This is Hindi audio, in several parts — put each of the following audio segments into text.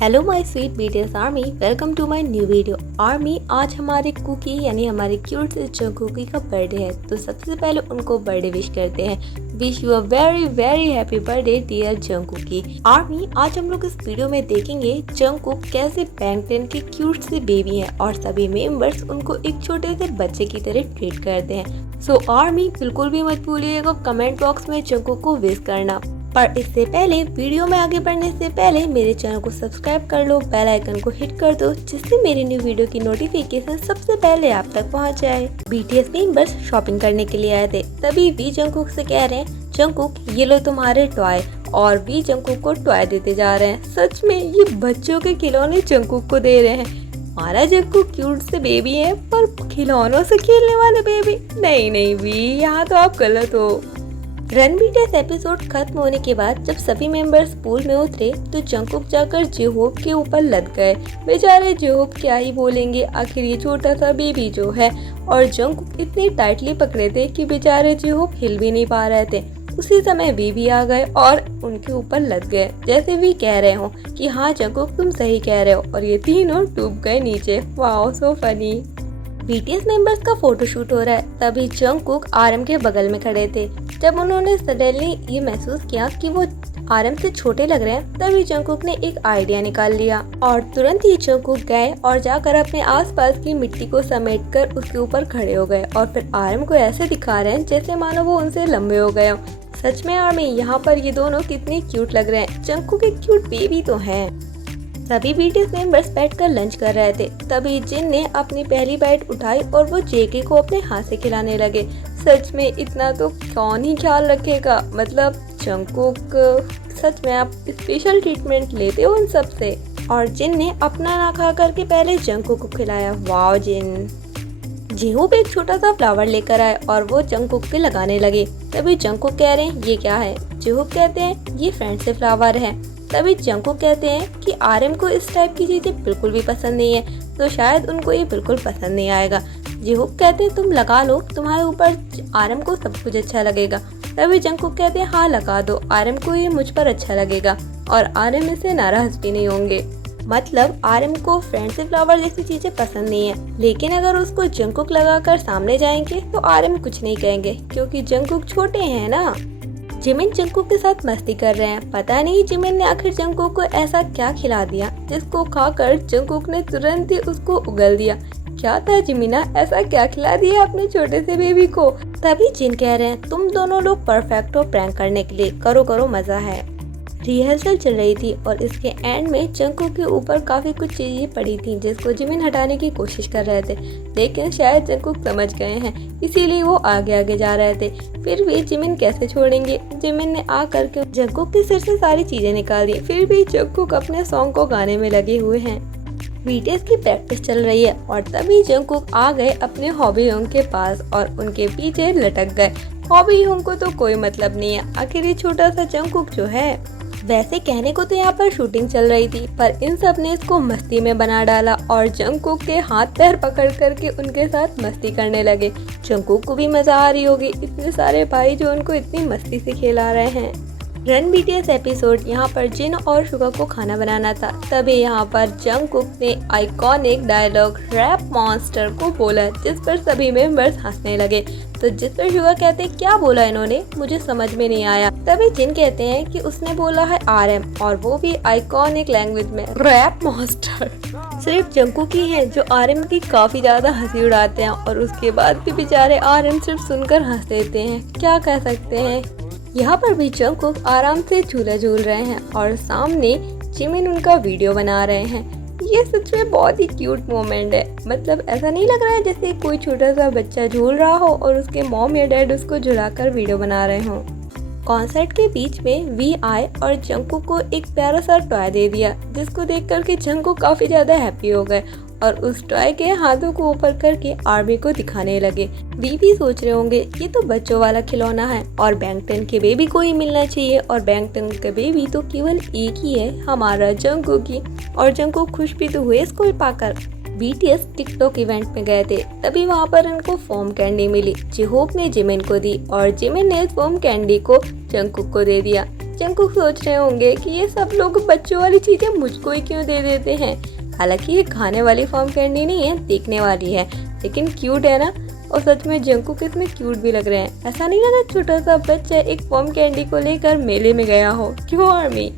Hello my sweet BTS army, welcome to my new video. Army, आज हमारे कुकी यानी हमारे क्यूट से जंगकुकी का बर्थडे है, तो सबसे पहले उनको बर्थडे विश करते हैं। Wish you a very very happy birthday dear Jungkookie. Army, आज हम लोग इस वीडियो में देखेंगे जंगकुक कैसे बैंग 10 के क्यूट से बेबी है और सभी मेंबर्स उनको एक छोटे से बच्चे की तरह ट्रीट करते हैं। सो आर्मी, बिल्कुल भी मत भूलिएगा कमेंट बॉक्स में जंगकुक को विश करना। पर इससे पहले, वीडियो में आगे बढ़ने से पहले मेरे चैनल को सब्सक्राइब कर लो, बेल आइकन को हिट कर दो, जिससे मेरी न्यू वीडियो की नोटिफिकेशन सबसे पहले आप तक पहुंच जाए। बीटीएस मेंबर्स शॉपिंग करने के लिए आए थे, तभी वी जंगकुक से कह रहे हैं, जंगकुक ये लो तुम्हारे टॉय, और वी जंगकुक को टॉय देते जा रहे हैं। सच में ये बच्चों के खिलौने जंगकुक को दे रहे हैं। हमारा जंगकुक क्यूट से बेबी है, पर खिलौनों से खेलने वाले बेबी? नहीं वी, यहाँ तो आप गलत हो। रन बीटीएस एपिसोड खत्म होने के बाद जब सभी मेंबर्स पूल में उतरे तो जंगकुक जाकर जेहोप के ऊपर लद गए। बेचारे जेहोप क्या ही बोलेंगे, आखिर ये छोटा सा बेबी जो है, और जंगकुक इतनी टाइटली पकड़े थे कि बेचारे जेहोप हिल भी नहीं पा रहे थे। उसी समय वी भी आ गए और उनके ऊपर लद गए, जैसे वी कह रहे हो कि हाँ जंगकुक तुम सही कह रहे हो, और ये तीनों डूब गए नीचे। Wow, so funny. BTS members का फोटोशूट हो रहा है, तभी जंगकुक आरएम के बगल में खड़े थे। जब उन्होंने सडनली ये महसूस किया कि वो आरएम से छोटे लग रहे हैं, तभी जंगकुक ने एक आइडिया निकाल लिया और तुरंत ही जंगकुक गए और जाकर अपने आसपास की मिट्टी को समेटकर उसके ऊपर खड़े हो गए और फिर आरएम को ऐसे दिखा रहे हैं जैसे मानो वो उनसे लंबे हो गए हो। सच में आर्मी, यहाँ पर ये दोनों कितने क्यूट लग रहे हैं। जंगकुक एक क्यूट बेबी तो है। सभी बीटीएस मेंबर्स बैठकर लंच कर रहे थे, तभी जिन ने अपनी पहली बाइट उठाई और वो जेके को अपने हाथ से खिलाने लगे। सच में इतना तो कौन ही ख्याल रखेगा, मतलब जंगकुक, सच में आप स्पेशल ट्रीटमेंट लेते हो इन सब से। और जिन ने अपना ना खा करके पहले जंगकुक को खिलाया। वाओ जिन। जेहोप एक छोटा सा फ्लावर लेकर आए और वो जंगकुक पे लगाने लगे। तभी जंगकुक कह रहे हैं ये क्या है? जेहोप कहते हैं ये फ्रेंडशिप फ्लावर है। तभी जंगकुक कहते हैं कि आरएम को इस टाइप की चीजें बिल्कुल भी पसंद नहीं है, तो शायद उनको ये बिल्कुल पसंद नहीं आएगा। जेहोप कहते हैं तुम लगा लो, तुम्हारे ऊपर आरएम को सब कुछ अच्छा लगेगा। तभी जंगकुक कहते हैं हाँ लगा दो, आरएम को ये मुझ पर अच्छा लगेगा और आरएम इससे नाराज भी नहीं होंगे। मतलब आरएम को फ्रेंडशिप फ्लावर जैसी चीजें पसंद नहीं है, लेकिन अगर उसको जंगकुक लगाकर सामने जाएंगे तो आरएम कुछ नहीं कहेंगे, क्योंकि जंगकुक छोटे हैं ना। जिमिन जंगकुक के साथ मस्ती कर रहे हैं। पता नहीं जिमिन ने आखिर जंगकुक को ऐसा क्या खिला दिया जिसको खाकर जंगकुक ने तुरंत ही उसको उगल दिया। क्या था जिमिना, ऐसा क्या खिला दिया अपने छोटे से बेबी को? तभी जिन कह रहे हैं तुम दोनों लोग परफेक्ट हो प्रैंक करने के लिए, करो करो मजा है। रिहर्सल चल रही थी और इसके एंड में जंगकुक के ऊपर काफी कुछ चीजें पड़ी थी जिसको जिमिन हटाने की कोशिश कर रहे थे, लेकिन शायद जंगकुक समझ गए हैं, इसीलिए वो आगे आगे जा रहे थे। फिर भी जिमिन कैसे छोड़ेंगे? जिमिन ने आ करके जंगकुक के सिर से सारी चीजें निकाल दी। फिर भी जंगकुक अपने सॉन्ग को गाने में लगे हुए हैं। बीटीएस की प्रैक्टिस चल रही है और तभी जंगकुक आ गए अपने हॉबी होंग के पास और उनके पीछे लटक गए। हॉबी होंग को तो कोई मतलब नहीं है, आखिर ये छोटा सा जंगकुक जो है। वैसे कहने को तो यहाँ पर शूटिंग चल रही थी, पर इन सब ने इसको मस्ती में बना डाला और जंगकुक के हाथ पैर पकड़ करके उनके साथ मस्ती करने लगे। जंगकुक को भी मजा आ रही होगी, इतने सारे भाई जो उनको इतनी मस्ती से खिला रहे हैं। रन बीटीएस एपिसोड, यहाँ पर जिन और शुगा को खाना बनाना था, तभी यहाँ पर जंगकुक ने आइकॉनिक डायलॉग रैप मॉन्स्टर को बोला, जिस पर सभी मेंबर्स हंसने लगे। तो जिस पर शुगा कहते हैं क्या बोला इन्होंने, मुझे समझ में नहीं आया। तभी जिन कहते हैं कि उसने बोला है आरएम, और वो भी आइकॉनिक लैंग्वेज में, रैप मॉन्स्टर। सिर्फ जंगकुक ही है जो आरएम की काफी ज्यादा हंसी उड़ाते हैं और उसके बाद भी बेचारे आरएम सिर्फ सुनकर हंस देते हैं, क्या कह सकते हैं। यहाँ पर भी जंगकुक आराम से झूला झूल रहे हैं और सामने जिमिन उनका वीडियो बना रहे हैं। ये सच में बहुत ही क्यूट मोमेंट है, मतलब ऐसा नहीं लग रहा है जैसे कोई छोटा सा बच्चा झूल रहा हो और उसके मॉम या डैड उसको झुलाकर वीडियो बना रहे हों। कॉन्सर्ट के बीच में वी आए और जंगकुक को एक प्यारा सा टॉय दे दिया, जिसको देख करके जंगकुक काफी ज्यादा हैप्पी हो गए और उस टॉय के हाथों को ऊपर करके आर्मी को दिखाने लगे। वी भी सोच रहे होंगे ये तो बच्चों वाला खिलौना है और बैंग 10 के बेबी को ही मिलना चाहिए, और बैंग 10 के बेबी तो केवल एक ही है, हमारा जंगकुक ही। और जंगकुक खुश भी तो हुए इसको पाकर। बीटीएस टिकटॉक इवेंट में गए थे, तभी वहाँ पर इनको फोम कैंडी मिली। जेहोप ने जिमिन को दी और जिमिन ने फोम कैंडी को जंगकुक को दे दिया। जंकुक सोच रहे होंगे कि ये सब लोग बच्चों वाली चीजें मुझको ही क्यों दे देते हैं। हालांकि ये खाने वाली फॉर्म कैंडी नहीं है, देखने वाली है, लेकिन क्यूट है ना। और सच में जंकुक इसमें क्यूट भी लग रहे हैं। ऐसा नहीं लगा छोटा सा बच्चा एक फॉर्म कैंडी को लेकर मेले में गया हो। क्यों आर्मी?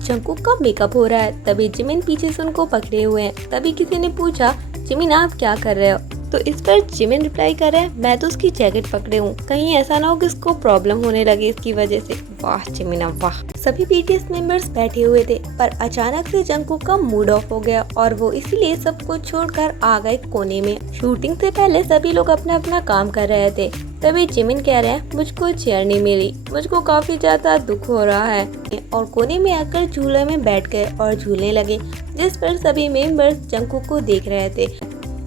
जंकुक का मेकअप हो रहा है, तभी जिमिन पीछे से उनको पकड़े हुए हैं। तभी किसी ने पूछा, जिमिन आप क्या कर रहे हो? तो इस पर जिमिन रिप्लाई कर रहे हैं, मैं तो उसकी जैकेट पकड़े हूँ, कहीं ऐसा ना हो कि इसको प्रॉब्लम होने लगे इसकी वजह से। वाह जिमिन वाह। सभी बीटीएस मेंबर्स बैठे हुए थे, पर अचानक से जंकुक का मूड ऑफ हो गया और वो इसीलिए सब कुछ छोड़कर आ गए कोने में। शूटिंग से पहले सभी लोग अपना अपना काम कर रहे थे। तभी जिमिन कह रहे हैं, मुझको चेयर नहीं मिली, मुझको काफी ज्यादा दुख हो रहा है। और कोने में आकर झूले में बैठ गए और झूलने लगे, जिस पर सभी मेंबर्स जंकुक को देख रहे थे।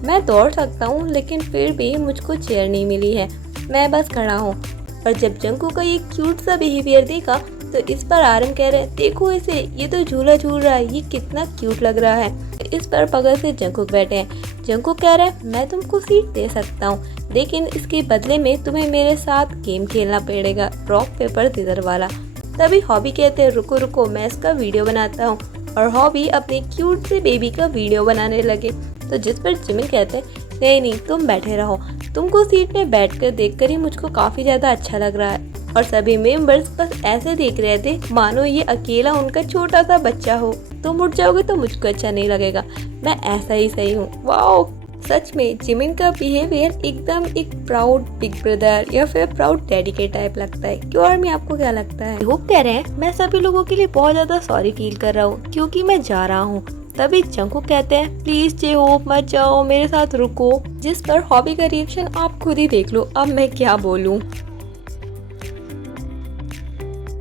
मैं दौड़ सकता हूँ लेकिन फिर भी मुझको चेयर नहीं मिली है, मैं बस खड़ा हूँ। और जब जंकुक का ये क्यूट सा बिहेवियर देखा तो इस पर आरम कह रहे, देखो इसे, ये तो झूला झूल रहा है, ये कितना क्यूट लग रहा है। इस पर बगल से जंकुक बैठे हैं। जंकुक कह रहा है, मैं तुमको सीट दे सकता हूँ, लेकिन इसके बदले में तुम्हें मेरे साथ गेम खेलना पड़ेगा, रॉक पेपर सीजर वाला। तभी हॉबी कहते हैं, रुको रुको मैं इसका वीडियो बनाता हूँ। और हॉबी अपने क्यूट से बेबी का वीडियो बनाने लगे। तो जिस पर जिमिन कहते हैं, नहीं तुम बैठे रहो, तुमको सीट में बैठकर देखकर ही मुझको काफी ज्यादा अच्छा लग रहा है। और सभी मेंबर्स बस ऐसे देख रहे थे मानो ये अकेला उनका छोटा सा बच्चा हो। तुम उठ जाओगे तो मुझको अच्छा नहीं लगेगा, मैं ऐसा ही सही हूँ। वाओ, सच में जिमिन का बिहेवियर एकदम एक प्राउड बिग ब्रदर या फिर प्राउड डैडी के टाइप लगता है। क्यों आर्मी, आपको क्या लगता है? होप कह रहे हैं, मैं सभी लोगों के लिए बहुत ज्यादा सॉरी फील कर रहा हूँ क्योंकि मैं जा रहा हूँ। तभी जंकुक कहते हैं, प्लीज जे होप मत जाओ, मेरे साथ रुको। जिस पर हॉबी का रिएक्शन आप खुद ही देख लो, अब मैं क्या बोलूं।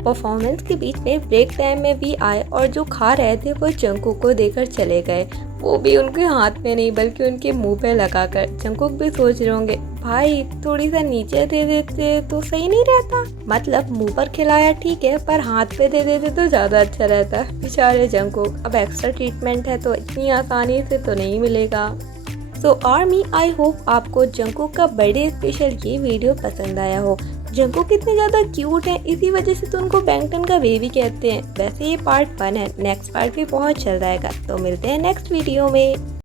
परफॉर्मेंस के बीच में ब्रेक टाइम में भी आए और जो खा रहे थे वो जंकुक को देकर चले गए, वो भी उनके हाथ में नहीं बल्कि उनके मुंह पे लगाकर। जंकुक भी सोच रहे होंगे, भाई थोड़ी सा नीचे दे देते तो सही नहीं रहता, मतलब मुंह पर खिलाया ठीक है पर हाथ पे दे देते तो ज्यादा अच्छा रहता। बेचारे जंकुक, अब एक्स्ट्रा ट्रीटमेंट है तो इतनी आसानी से तो नहीं मिलेगा। सो आर्मी, आई होप आपको जंकुक का बर्थडे स्पेशल ये वीडियो पसंद आया हो। जंकुक कितने ज़्यादा क्यूट हैं, इसी वजह से तो उनको बैंगटन का बेबी कहते हैं। वैसे ये पार्ट 1 है, नेक्स्ट पार्ट भी बहुत चल जाएगा, तो मिलते हैं नेक्स्ट वीडियो में।